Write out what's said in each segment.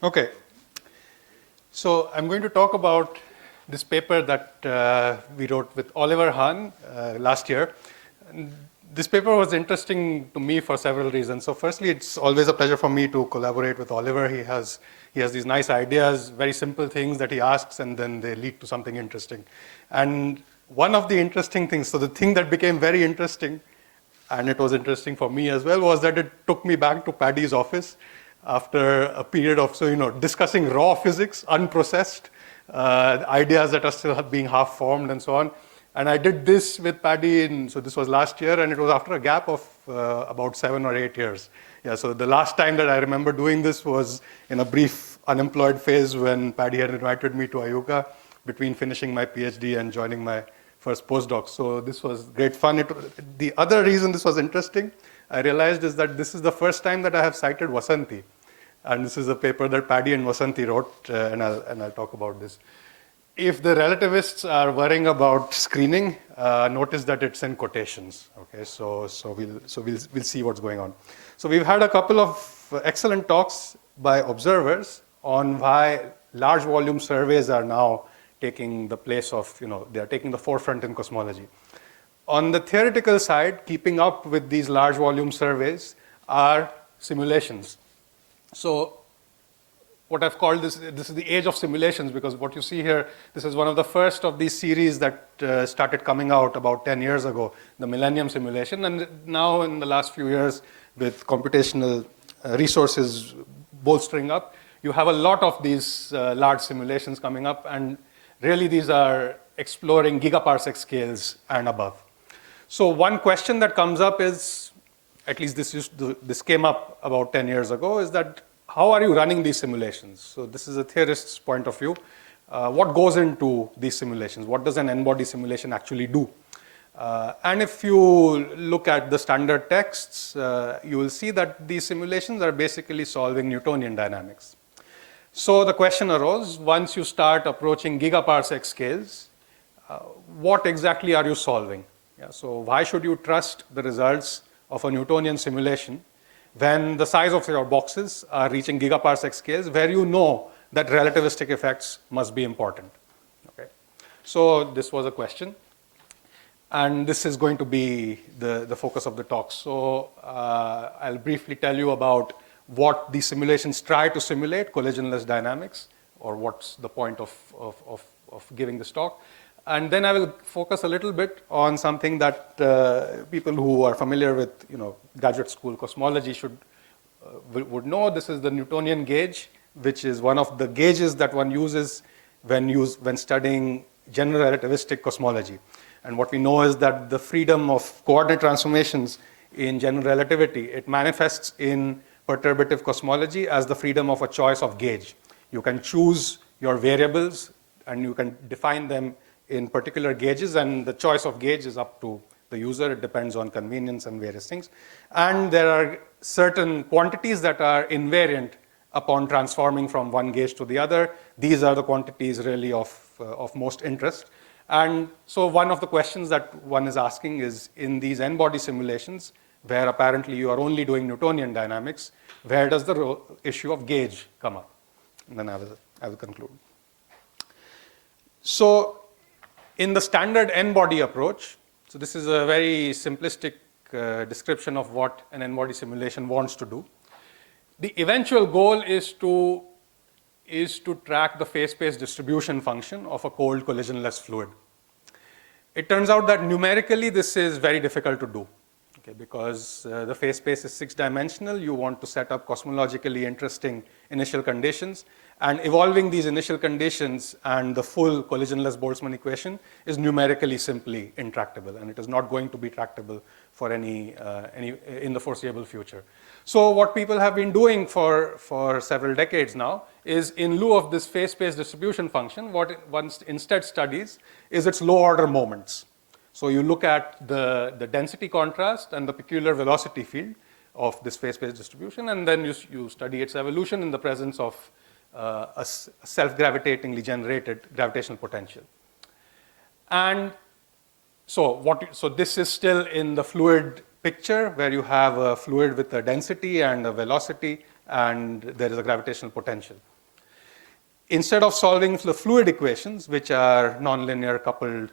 Okay, so I'm going to talk about this paper that we wrote with Oliver Hahn last year. And this paper was interesting to me for several reasons. So firstly, it's always a pleasure for me to collaborate with Oliver. He has these nice ideas, very simple things that he asks, and then they lead to something interesting. And one of the interesting things, so the thing that became very interesting, and it was interesting for me as well, was that it took me back to Paddy's office after a period of, discussing raw physics, unprocessed, ideas that are still being half formed and so on. And I did this with Paddy, so this was last year, and it was after a gap of about 7 or 8 years. Yeah, so the last time that I remember doing this was in a brief unemployed phase when Paddy had invited me to IUCAA between finishing my PhD and joining my first postdoc. So this was great fun. The other reason this was interesting, I realized, is that this is the first time that I have cited Vasanti. And this is a paper that Paddy and Vasanti wrote, and I'll talk about this. If the relativists are worrying about screening, notice that it's in quotations. Okay, so we'll see what's going on. So we've had a couple of excellent talks by observers on why large volume surveys are now taking the place of, they are taking the forefront in cosmology. On the theoretical side, keeping up with these large volume surveys are simulations. So what I've called this is the age of simulations, because what you see here, this is one of the first of these series that started coming out about 10 years ago, the Millennium Simulation. And now in the last few years, with computational resources bolstering up, you have a lot of these large simulations coming up, and really these are exploring gigaparsec scales and above. So one question that comes up is, at least this came up about 10 years ago, is that how are you running these simulations? So this is a theorist's point of view. What goes into these simulations? What does an n-body simulation actually do? And if you look at the standard texts, you will see that these simulations are basically solving Newtonian dynamics. So the question arose, once you start approaching gigaparsec scales, what exactly are you solving? Yeah, so why should you trust the results of a Newtonian simulation when the size of your boxes are reaching gigaparsec scales, where you know that relativistic effects must be important? Okay. So this was a question, and this is going to be the focus of the talk. So I'll briefly tell you about what these simulations try to simulate, collisionless dynamics, or what's the point of giving this talk. And then I will focus a little bit on something that people who are familiar with, graduate school cosmology would know. This is the Newtonian gauge, which is one of the gauges that one uses when studying general relativistic cosmology. And what we know is that the freedom of coordinate transformations in general relativity, it manifests in perturbative cosmology as the freedom of a choice of gauge. You can choose your variables, and you can define them in particular gauges, and the choice of gauge is up to the user. It depends on convenience and various things. And there are certain quantities that are invariant upon transforming from one gauge to the other. These are the quantities really of most interest. And so one of the questions that one is asking is, in these n-body simulations, where apparently you are only doing Newtonian dynamics, where does the issue of gauge come up? And then I will conclude. So in the standard n-body approach, so this is a very simplistic description of what an n-body simulation wants to do. The eventual goal is to track the phase-space distribution function of a cold collisionless fluid. It turns out that numerically this is very difficult to do, okay, because the phase space is 6-dimensional. You want to set up cosmologically interesting initial conditions, and evolving these initial conditions and the full collisionless Boltzmann equation is numerically simply intractable, and it is not going to be tractable for any in the foreseeable future. So what people have been doing for several decades now is, in lieu of this phase space distribution function, what one instead studies is its low order moments. So you look at the density contrast and the peculiar velocity field of this phase space distribution, and then you study its evolution in the presence of a self-gravitatingly generated gravitational potential. And so this is still in the fluid picture, where you have a fluid with a density and a velocity and there is a gravitational potential. Instead of solving the fluid equations, which are nonlinear coupled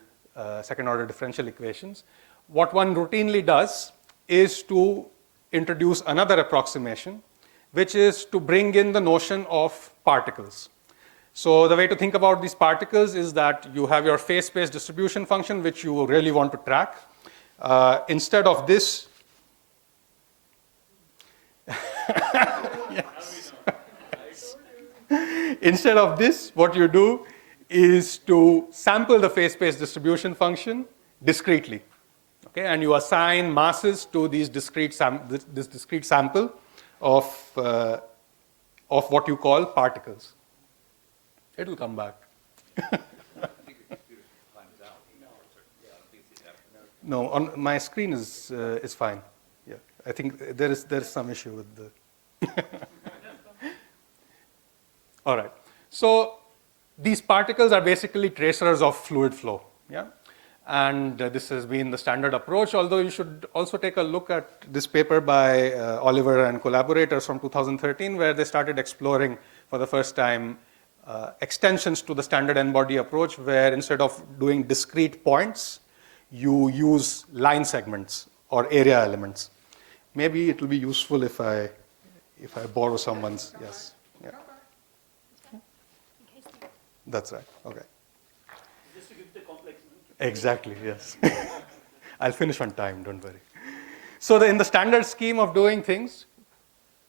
second-order differential equations, what one routinely does is to introduce another approximation, which is to bring in the notion of particles. So the way to think about these particles is that you have your phase space distribution function, which you really want to track. Instead of this, yes. Instead of this, what you do is to sample the phase space distribution function discretely. Okay, and you assign masses to these this discrete sample of what you call particles. It will come back. No, on my screen is fine. Yeah, I think there is some issue with the. All right. So these particles are basically tracers of fluid flow. Yeah. And this has been the standard approach, although you should also take a look at this paper by Oliver and collaborators from 2013, where they started exploring for the first time extensions to the standard n-body approach, where instead of doing discrete points, you use line segments or area elements. Maybe it will be useful if I borrow someone's, yes. Yeah. That's right, okay. Exactly, yes. I'll finish on time, don't worry. So in the standard scheme of doing things,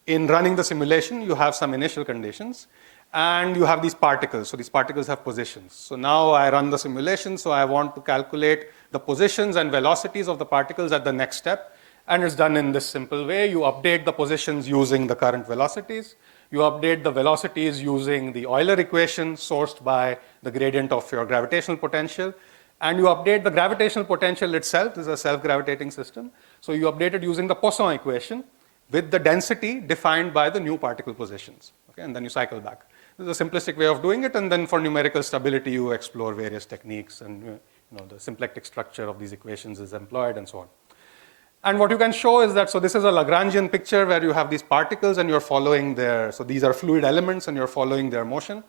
in running the simulation, you have some initial conditions, and you have these particles. So these particles have positions. So now I run the simulation, so I want to calculate the positions and velocities of the particles at the next step, and it's done in this simple way. You update the positions using the current velocities. You update the velocities using the Euler equation sourced by the gradient of your gravitational potential. And you update the gravitational potential itself. This is a self-gravitating system. So you update it using the Poisson equation with the density defined by the new particle positions. Okay, and then you cycle back. This is a simplistic way of doing it. And then for numerical stability, you explore various techniques, and the symplectic structure of these equations is employed, and so on. And what you can show is that, so this is a Lagrangian picture where you have these particles and you're following so these are fluid elements and you're following their motion.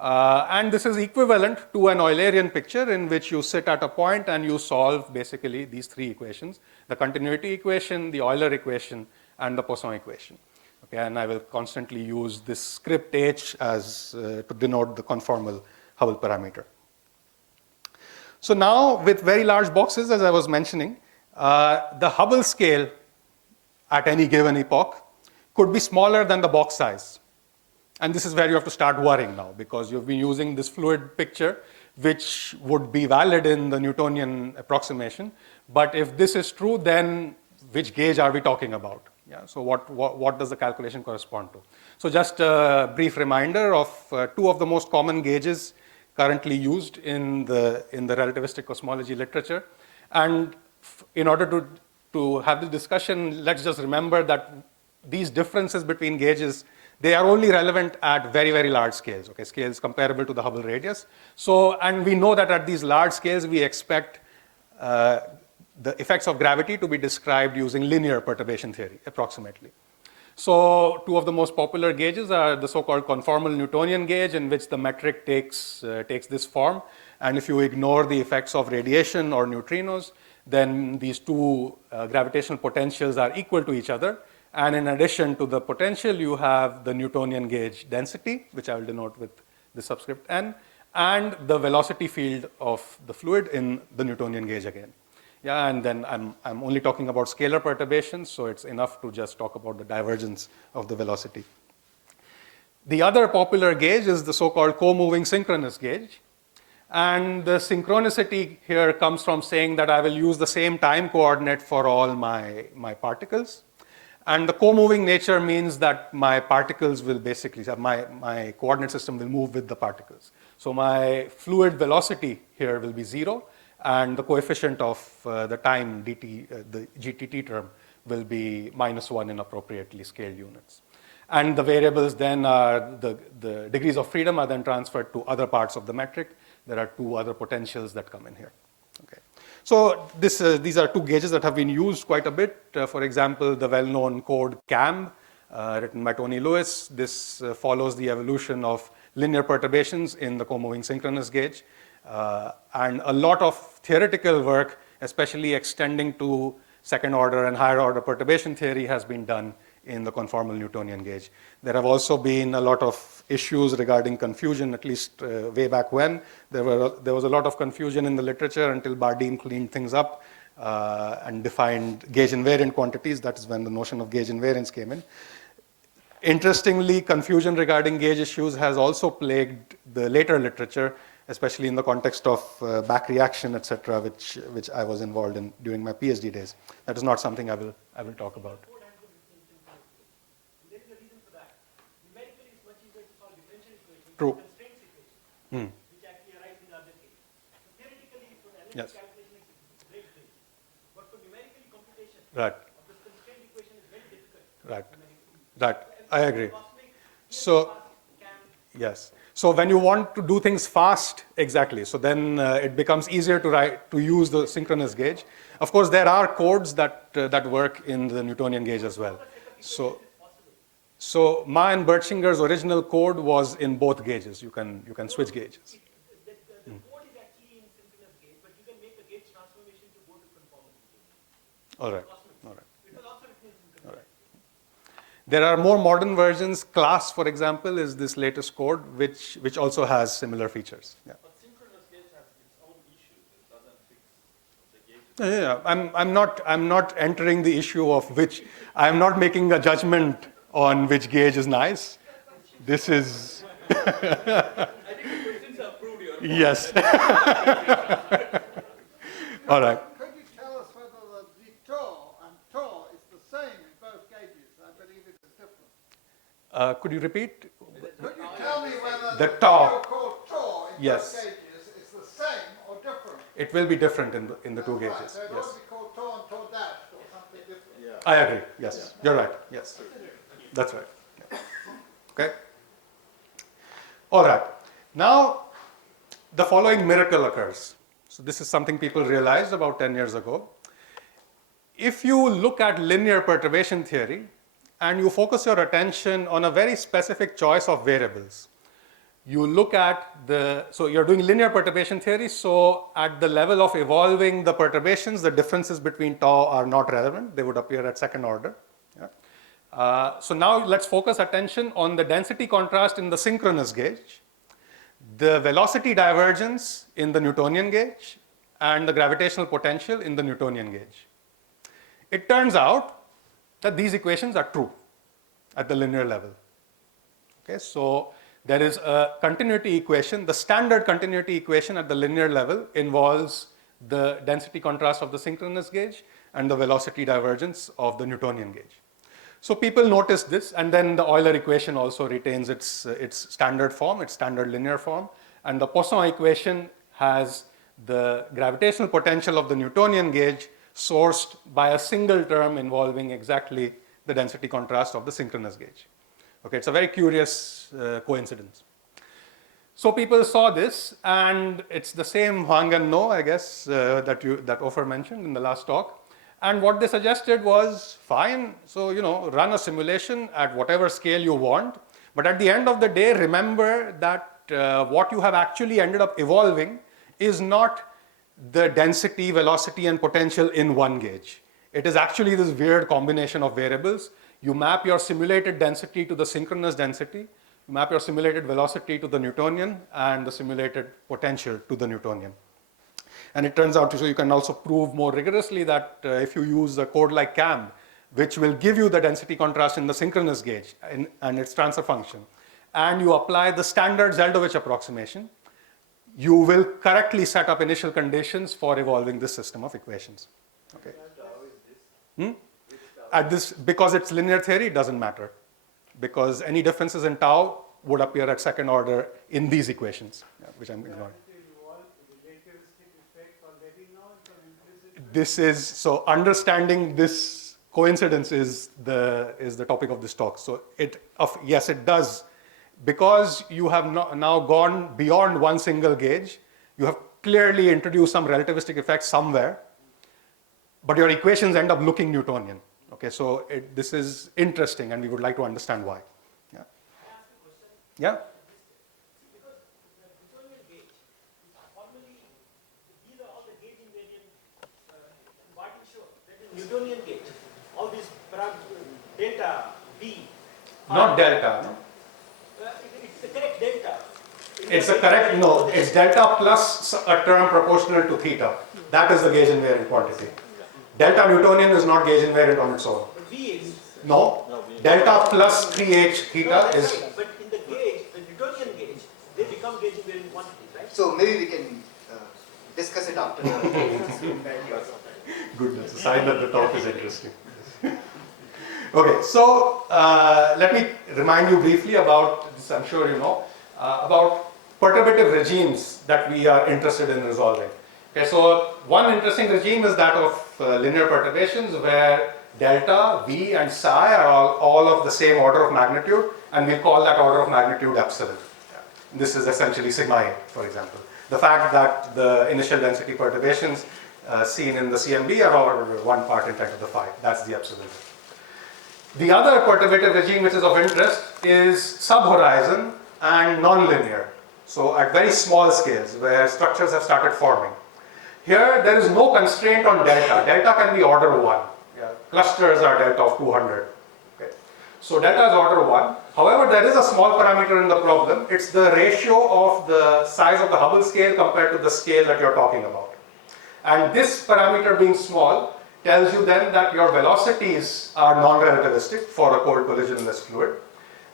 And this is equivalent to an Eulerian picture in which you sit at a point and you solve basically these three equations: the continuity equation, the Euler equation, and the Poisson equation. Okay, and I will constantly use this script h as to denote the conformal Hubble parameter. So now with very large boxes, as I was mentioning, the Hubble scale at any given epoch could be smaller than the box size. And this is where you have to start worrying now, because you've been using this fluid picture, which would be valid in the Newtonian approximation. But if this is true, then which gauge are we talking about? Yeah, so what does the calculation correspond to? So just a brief reminder of two of the most common gauges currently used in the relativistic cosmology literature. And in order to have the discussion, let's just remember that these differences between gauges, they are only relevant at very, very large scales, okay, scales comparable to the Hubble radius. So, and we know that at these large scales, we expect the effects of gravity to be described using linear perturbation theory, approximately. So two of the most popular gauges are the so-called conformal Newtonian gauge, in which the metric takes this form. And if you ignore the effects of radiation or neutrinos, then these two gravitational potentials are equal to each other. And in addition to the potential, you have the Newtonian gauge density, which I will denote with the subscript n, and the velocity field of the fluid in the Newtonian gauge again. Yeah, and then I'm only talking about scalar perturbations, so it's enough to just talk about the divergence of the velocity. The other popular gauge is the so-called co-moving synchronous gauge. And the synchronicity here comes from saying that I will use the same time coordinate for all my particles. And the co-moving nature means that my particles will basically, my coordinate system will move with the particles. So my fluid velocity here will be 0, and the coefficient of the time dt, the GTT term, will be -1 in appropriately scaled units. And the variables then are, the degrees of freedom are then transferred to other parts of the metric. There are two other potentials that come in here. Okay. So these are two gauges that have been used quite a bit. For example, the well-known code CAMB written by Tony Lewis. This follows the evolution of linear perturbations in the co-moving synchronous gauge. And a lot of theoretical work, especially extending to second order and higher order perturbation theory, has been done in the conformal Newtonian gauge. There have also been a lot of issues regarding confusion, at least way back when. There was a lot of confusion in the literature until Bardeen cleaned things up and defined gauge invariant quantities. That is when the notion of gauge invariance came in. Interestingly, confusion regarding gauge issues has also plagued the later literature, especially in the context of back reaction, etc., which I was involved in during my PhD days. That is not something I will talk about. True. Which actually arise in the other case. So theoretically, for analytic calculation, it's great thing. But for numerical computation, right, of the constraint equation is very difficult. Right. Right. I agree. So, yes. So when you want to do things fast, exactly. So then it becomes easier to use the synchronous gauge. Of course, there are codes that work in the Newtonian gauge as well. So Ma and Bertshinger's original code was in both gauges. You can switch gauges. The code is actually in synchronous gauge, but you can make the gauge transformation to go to conformal gauge. All right. All right. It was also written in synchronous. All right. There are more modern versions. Class, for example, is this latest code, which also has similar features. Yeah. But synchronous gauge has its own issues. It doesn't fix the gauge. Yeah. I'm not entering the issue of which. I'm not making a judgment on which gauge is nice. This is. I think the questions have proved your point. Yes. All right. Could you tell us whether the tau and tau is the same in both gauges? I believe it is different. Could you repeat? Could you tell me whether the tau called tau in yes. both gauges is the same or different? It will be different in the two gauges. Right. So it yes. ought to be called tau and tau dashed or something different. Yeah. I agree. Yes. Yeah. You're right. Yes. That's right. Yeah. Okay. All right. Now, the following miracle occurs. So this is something people realized about 10 years ago. If you look at linear perturbation theory and you focus your attention on a very specific choice of variables, you look at so you're doing linear perturbation theory, so at the level of evolving the perturbations, the differences between tau are not relevant. They would appear at second order. Yeah. So now let's focus attention on the density contrast in the synchronous gauge, the velocity divergence in the Newtonian gauge, and the gravitational potential in the Newtonian gauge. It turns out that these equations are true at the linear level. Okay, so there is a continuity equation. The standard continuity equation at the linear level involves the density contrast of the synchronous gauge and the velocity divergence of the Newtonian gauge. So people noticed this, and then the Euler equation also retains its standard form, its standard linear form, and the Poisson equation has the gravitational potential of the Newtonian gauge sourced by a single term involving exactly the density contrast of the synchronous gauge. Okay, it's a very curious coincidence. So people saw this, and it's the same Huang and No, I guess, that Ofer mentioned in the last talk. And what they suggested was, fine, so run a simulation at whatever scale you want, but at the end of the day, remember that what you have actually ended up evolving is not the density, velocity, and potential in one gauge. It is actually this weird combination of variables. You map your simulated density to the synchronous density, you map your simulated velocity to the Newtonian, and the simulated potential to the Newtonian. And it turns out, so you can also prove more rigorously that if you use a code like CAM, which will give you the density contrast in the synchronous gauge and its transfer function, and you apply the standard Zeldovich approximation, you will correctly set up initial conditions for evolving this system of equations. Okay. At this, because it's linear theory, it doesn't matter, because any differences in tau would appear at second order in these equations, which I'm ignoring. This is, so understanding this coincidence is the topic of this talk. So yes, it does. Because you have now gone beyond one single gauge, you have clearly introduced some relativistic effects somewhere, but your equations end up looking Newtonian. Okay. Okay, so this is interesting, and we would like to understand why. Yeah. Yeah. Newtonian gauge, all these delta, V. Not delta, no? It's the correct delta. It's the correct, no, it's delta plus a term proportional to theta. That is the gauge invariant quantity. Delta Newtonian is not gauge invariant on its own. But V is. No, delta plus 3h theta is. Right. But in the gauge, the Newtonian gauge, they become gauge invariant quantities, right? So maybe we can discuss it after the Goodness, a sign that the talk is interesting. Okay, so let me remind you briefly about this, I'm sure you know, about perturbative regimes that we are interested in resolving. Okay, so one interesting regime is that of linear perturbations where delta, V and psi are all of the same order of magnitude, and we call that order of magnitude epsilon. This is essentially sigma A, for example. The fact that the initial density perturbations seen in the CMB are all 1 part in 10 to the 5. That's the epsilon. The other perturbative regime which is of interest is subhorizon and nonlinear. So at very small scales where structures have started forming. Here there is no constraint on delta. Delta can be order 1. Yeah. Clusters are delta of 200. Okay. So delta is order 1. However, there is a small parameter in the problem. It's the ratio of the size of the Hubble scale compared to the scale that you're talking about. And this parameter being small tells you then that your velocities are non-relativistic for a cold collisionless fluid,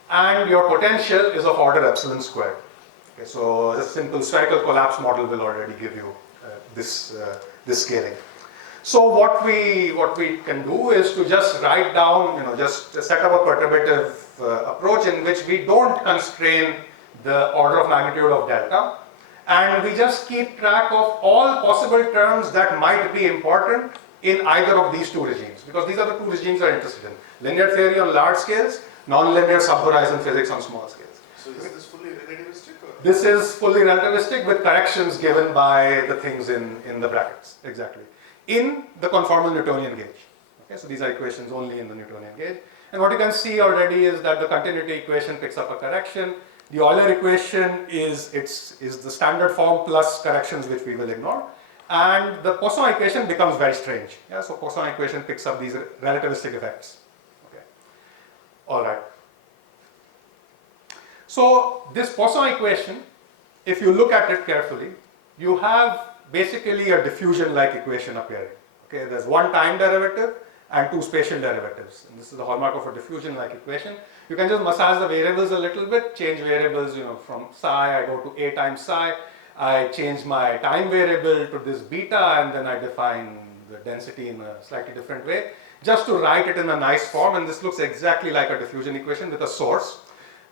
and your potential is of order epsilon squared. Okay, so a simple spherical collapse model will already give you this scaling. So what we can do is to just write down, just set up a perturbative approach in which we don't constrain the order of magnitude of delta, and we just keep track of all possible terms that might be important in either of these two regimes, because these are the two regimes we are interested in. Linear theory on large scales, non-linear subhorizon physics on small scales. So is this fully relativistic? Or? This is fully relativistic with corrections given by the things in the brackets, exactly. In the conformal Newtonian gauge. Okay, so these are equations only in the Newtonian gauge. And what you can see already is that the continuity equation picks up a correction. The Euler equation is the standard form plus corrections which we will ignore. And the Poisson equation becomes very strange. Yeah, so Poisson equation picks up these relativistic effects. Okay. All right. So this Poisson equation, if you look at it carefully, you have basically a diffusion-like equation appearing. Okay, there's one time derivative and two spatial derivatives. And this is the hallmark of a diffusion-like equation. You can just massage the variables a little bit, change variables, from psi, I go to A times psi. I change my time variable to this beta, and then I define the density in a slightly different way, just to write it in a nice form. And this looks exactly like a diffusion equation with a source.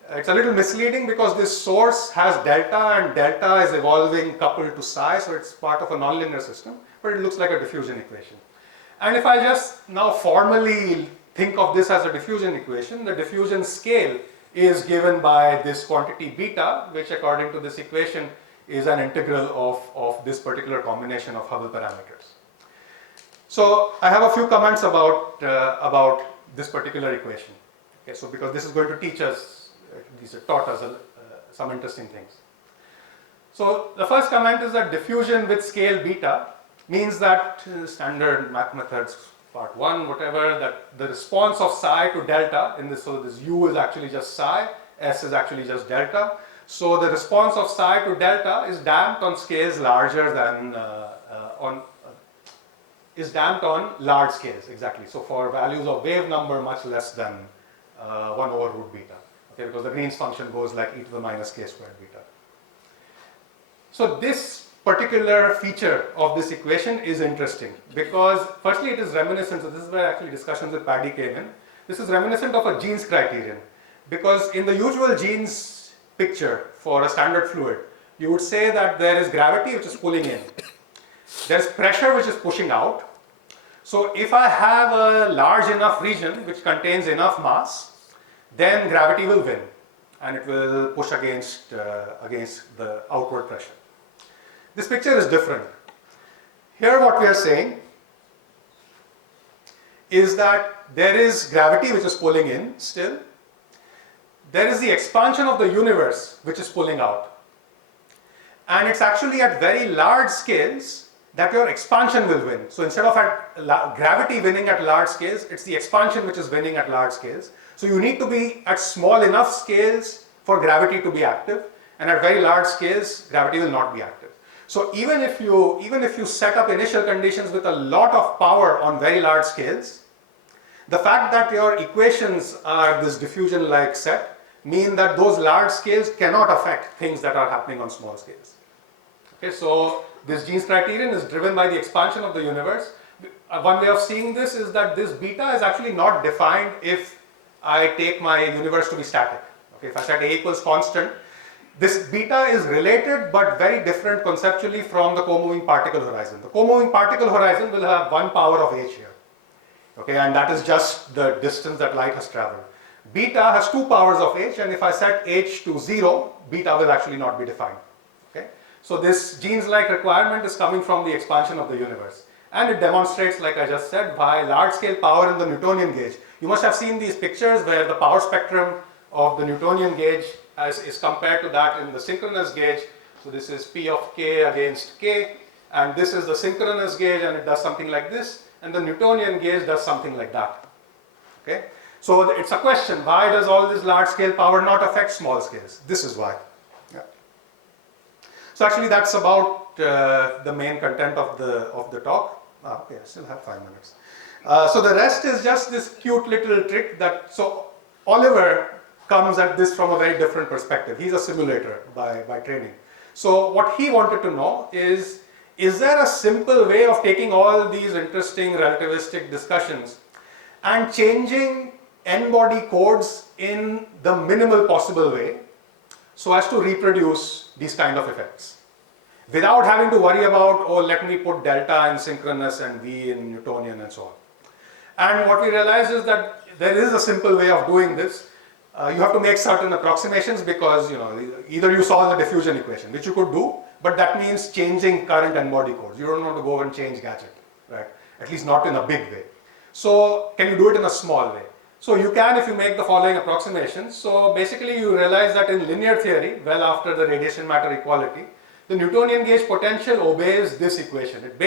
It's a little misleading because this source has delta, and delta is evolving coupled to psi, so it's part of a nonlinear system, but it looks like a diffusion equation. And if I just now formally think of this as a diffusion equation, the diffusion scale is given by this quantity beta, which according to this equation is an integral of this particular combination of Hubble parameters. So I have a few comments about this particular equation. Okay, so because this is going to teach us, these are taught us some interesting things. So the first comment is that diffusion with scale beta means that standard math methods part 1, whatever, that the response of psi to delta in this, so this u is actually just psi, s is actually just delta. So the response of psi to delta is damped on scales larger than is damped on large scales, exactly. So for values of wave number much less than 1 over root beta, okay, because the Green's function goes like e to the minus k squared beta. So this particular feature of this equation is interesting because firstly it is reminiscent, so this is where actually discussions with Paddy came in. This is reminiscent of a Jeans criterion, because in the usual Jeans picture for a standard fluid, you would say that there is gravity which is pulling in. There is pressure which is pushing out. So if I have a large enough region which contains enough mass, then gravity will win and it will push against the outward pressure. This picture is different. Here what we are saying is that there is gravity which is pulling in still. There is the expansion of the universe which is pulling out. And it's actually at very large scales that your expansion will win. So instead of gravity winning at large scales, it's the expansion which is winning at large scales. So you need to be at small enough scales for gravity to be active, and at very large scales, gravity will not be active. So even if you set up initial conditions with a lot of power on very large scales, the fact that your equations are this diffusion-like set mean that those large scales cannot affect things that are happening on small scales. Okay, so this Jeans criterion is driven by the expansion of the universe. One way of seeing this is that this beta is actually not defined if I take my universe to be static. Okay, if I set A equals constant, this beta is related but very different conceptually from the co-moving particle horizon. The co-moving particle horizon will have one power of h here. Okay, and that is just the distance that light has traveled. Beta has two powers of h, and if I set h to 0, beta will actually not be defined. Okay, so this Jeans-like requirement is coming from the expansion of the universe. And it demonstrates, like I just said, by large-scale power in the Newtonian gauge. You must have seen these pictures where the power spectrum of the Newtonian gauge is compared to that in the synchronous gauge. So this is P of k against k, and this is the synchronous gauge, and it does something like this, and the Newtonian gauge does something like that. Okay, so it's a question, why does all this large-scale power not affect small scales? This is why. Yeah. So actually that's about the main content of the talk. Okay, I still have 5 minutes. So the rest is just this cute little trick that, so Oliver comes at this from a very different perspective. He's a simulator by training. So what he wanted to know is there a simple way of taking all these interesting relativistic discussions and changing n-body codes in the minimal possible way so as to reproduce these kind of effects, without having to worry about, oh, let me put delta in synchronous and V in Newtonian and so on. And what we realize is that there is a simple way of doing this. You have to make certain approximations because, you know, either you solve the diffusion equation, which you could do, but that means changing current n-body codes. You don't want to go and change gadget, right? At least not in a big way. So can you do it in a small way? So you can if you make the following approximations. So basically you realize that in linear theory, well after the radiation matter equality, the Newtonian gauge potential obeys this equation. It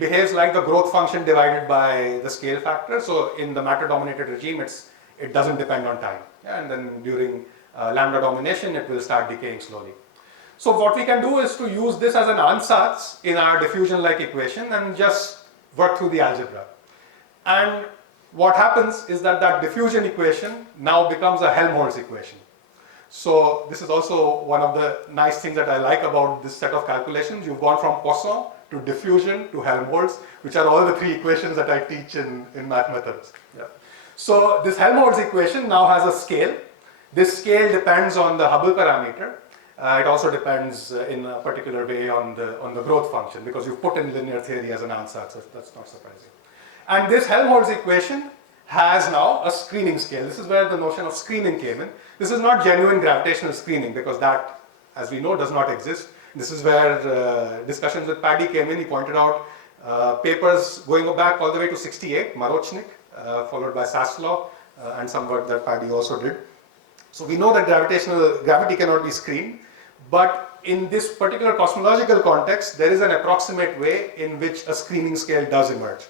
behaves like the growth function divided by the scale factor. So in the matter dominated regime, it doesn't depend on time. Yeah, and then during lambda domination, it will start decaying slowly. So what we can do is to use this as an ansatz in our diffusion-like equation and just work through the algebra. And what happens is that that diffusion equation now becomes a Helmholtz equation. So this is also one of the nice things that I like about this set of calculations. You've gone from Poisson to diffusion to Helmholtz, which are all the three equations that I teach in math methods. Yeah. So this Helmholtz equation now has a scale. This scale depends on the Hubble parameter. It also depends in a particular way on the growth function, because you've put in linear theory as an answer, so that's not surprising. And this Helmholtz equation has now a screening scale. This is where the notion of screening came in. This is not genuine gravitational screening, because that, as we know, does not exist. This is where discussions with Paddy came in. He pointed out papers going back all the way to 68, Marochnik, followed by Saslow, and some work that Paddy also did. So we know that gravity cannot be screened, but in this particular cosmological context, there is an approximate way in which a screening scale does emerge.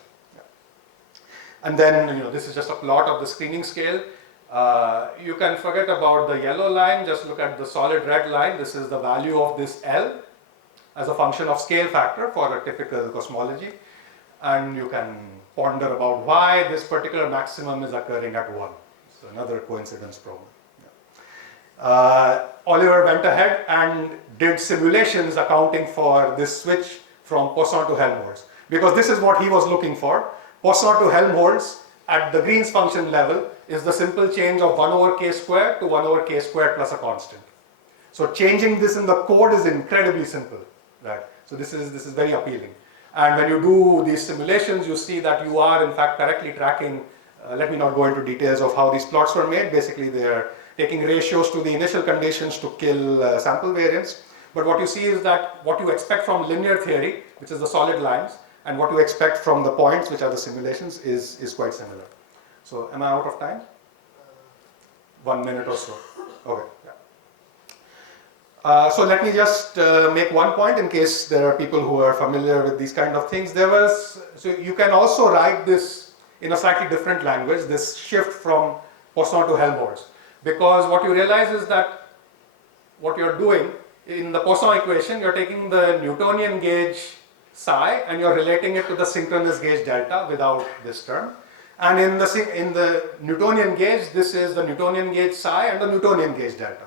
And then, you know, this is just a plot of the screening scale. You can forget about the yellow line, just look at the solid red line. This is the value of this L as a function of scale factor for a typical cosmology. And you can ponder about why this particular maximum is occurring at 1. It's another coincidence problem. Oliver went ahead and did simulations accounting for this switch from Poisson to Helmholtz, because this is what he was looking for. Poisson to Helmholtz at the Green's function level is the simple change of 1 over k squared to 1 over k squared plus a constant. So changing this in the code is incredibly simple, right? So this is very appealing. And when you do these simulations, you see that you are in fact correctly tracking. Let me not go into details of how these plots were made. Basically, they are taking ratios to the initial conditions to kill sample variance. But what you see is that what you expect from linear theory, which is the solid lines, And what you expect from the points, which are the simulations, is quite similar. So am I out of time? 1 minute or so. Okay. Yeah. So let me just make one point in case there are people who are familiar with these kind of things. So you can also write this in a slightly different language, this shift from Poisson to Helmholtz. Because what you realize is that what you're doing in the Poisson equation, you're taking the Newtonian gauge psi and you're relating it to the synchronous gauge delta without this term. And in the Newtonian gauge, this is the Newtonian gauge psi and the Newtonian gauge delta.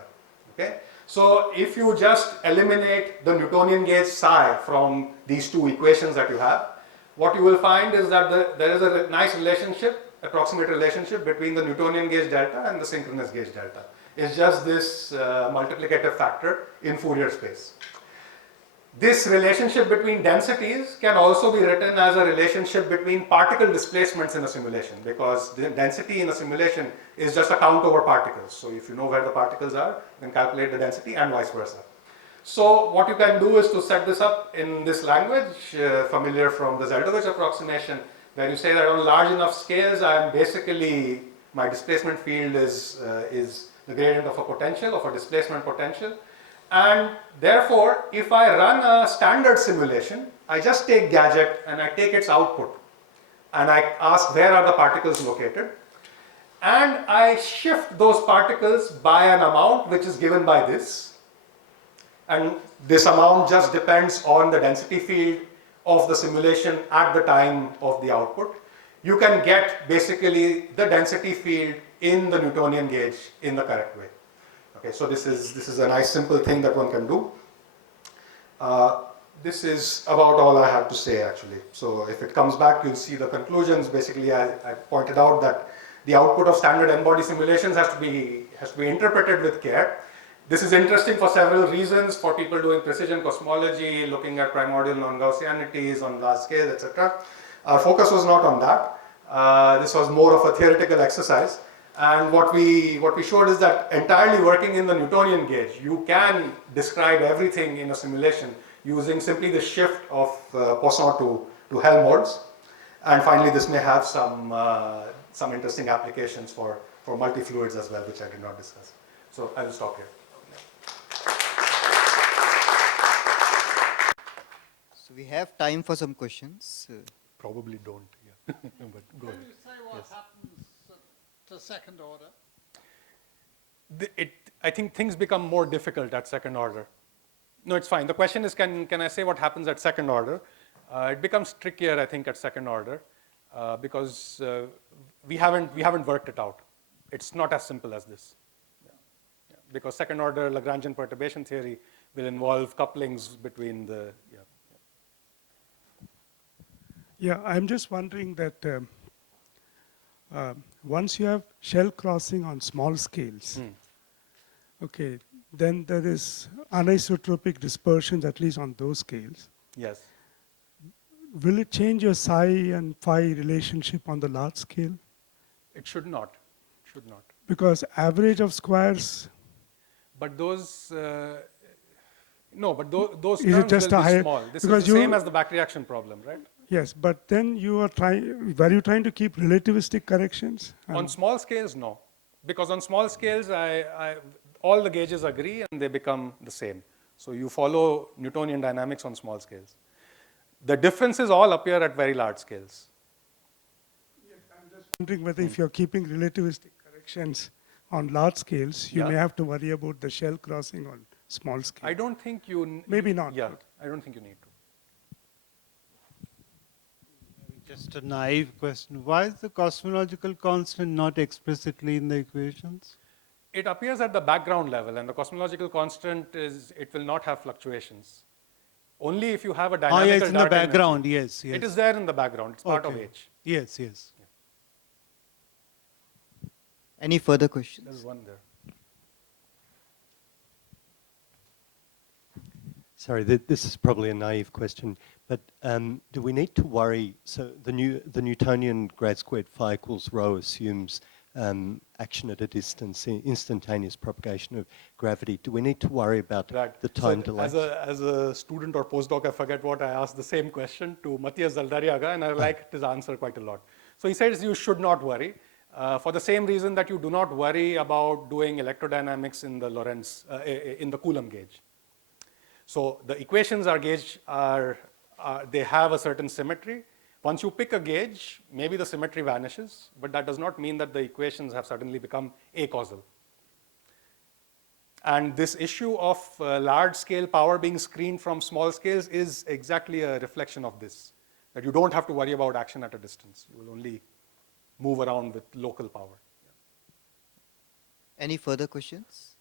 Okay? So if you just eliminate the Newtonian gauge psi from these two equations that you have, what you will find is that there is a nice relationship, approximate relationship between the Newtonian gauge delta and the synchronous gauge delta. It's just this multiplicative factor in Fourier space. This relationship between densities can also be written as a relationship between particle displacements in a simulation, because the density in a simulation is just a count over particles. So if you know where the particles are, you can calculate the density and vice versa. So what you can do is to set this up in this language, familiar from the Zeldovich approximation, where you say that on large enough scales, I am basically, my displacement field is the gradient of a potential, of a displacement potential. And therefore, if I run a standard simulation, I just take gadget and I take its output and I ask where are the particles located, and I shift those particles by an amount which is given by this, and this amount just depends on the density field of the simulation at the time of the output. You can get basically the density field in the Newtonian gauge in the correct way. Okay, so this is a nice simple thing that one can do. This is about all I have to say actually. So if it comes back, you'll see the conclusions. Basically, I pointed out that the output of standard n-body simulations has to be interpreted with care. This is interesting for several reasons for people doing precision cosmology, looking at primordial non-Gaussianities on large scale, etc. Our focus was not on that. This was more of a theoretical exercise. And what we showed is that entirely working in the Newtonian gauge, you can describe everything in a simulation using simply the shift of Poisson to Helmholtz. And finally, this may have some interesting applications for multifluids as well, which I did not discuss. So I will stop here. So we have time for some questions. Probably don't, yeah. But go ahead. Can you say what happens to second order? I think things become more difficult at second order. No, it's fine. The question is, can I say what happens at second order? It becomes trickier, I think, at second order because we haven't worked it out. It's not as simple as this. Yeah. Because second order Lagrangian perturbation theory will involve couplings between the. Yeah, I'm just wondering that once you have shell crossing on small scales, okay, then there is anisotropic dispersions, at least on those scales. Yes. Will it change your psi and phi relationship on the large scale? It should not. Should not. Because average of squares. But those. No, but those Is it terms just will a be higher, small. This is because the same as the back reaction problem, right? Yes, but then you are were you trying to keep relativistic corrections? On small scales, no. Because on small scales, all the gauges agree and they become the same. So you follow Newtonian dynamics on small scales. The differences all appear at very large scales. Yes, I'm just wondering whether if you're keeping relativistic corrections on large scales, you may have to worry about the shell crossing on small scale. I don't think you... Maybe not. Yeah, I don't think you need to. Just a naive question. Why is the cosmological constant not explicitly in the equations? It appears at the background level, and the cosmological constant it will not have fluctuations. Only if you have a dynamical yes, in the Dart background, energy. yes, yes. It is there in the background. It's part of Okay. H. Yes, yes. Any further questions? There's one there. Sorry, this is probably a naive question, but do we need to worry? So the Newtonian grad squared phi equals rho assumes action at a distance, instantaneous propagation of gravity. Do we need to worry about Right. the time So delay? as a student or postdoc, I forget what I asked the same question to Matthias Zaldariaga, and I liked his answer quite a lot. So he says you should not worry for the same reason that you do not worry about doing electrodynamics in the Lorentz, in the Coulomb gauge. So the equations they have a certain symmetry. Once you pick a gauge, maybe the symmetry vanishes, but that does not mean that the equations have suddenly become acausal. And this issue of large-scale power being screened from small scales is exactly a reflection of this, that you don't have to worry about action at a distance. You will only move around with local power. Any further questions?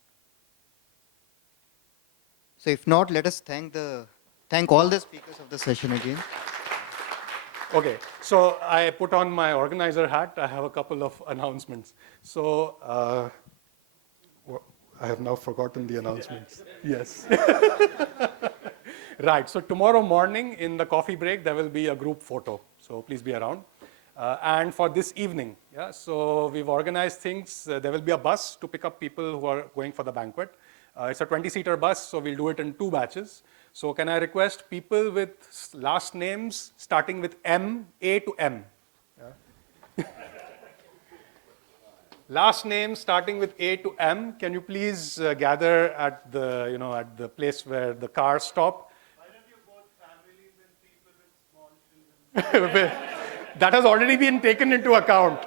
So if not, let us thank all the speakers of the session again. Okay, so I put on my organizer hat. I have a couple of announcements. So I have now forgotten the announcements. Yes. Right, so tomorrow morning in the coffee break, there will be a group photo. So please be around. And for this evening, so we've organized things. There will be a bus to pick up people who are going for the banquet. It's a 20-seater bus, so we'll do it in 2 batches. So can I request people with last names starting with M, A to M? Yeah. Last name starting with A to M. Can you please gather at the, at the place where the cars stop? Why don't you both families and people with small children? That has already been taken into account.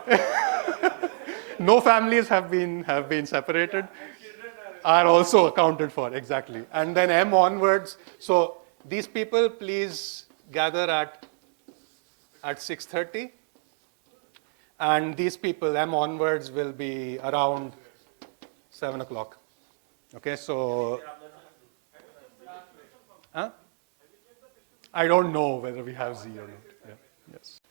No families have been separated. Are also accounted for, exactly. And then M onwards. So these people, please gather at 6:30. And these people, M onwards, will be around 7 o'clock. Okay, so. Huh? I don't know whether we have Z or not. Yeah. Yes.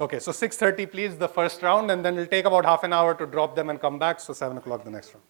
Okay, so 6:30, please, the first round, and then it'll take about half an hour to drop them and come back, so 7 o'clock the next round.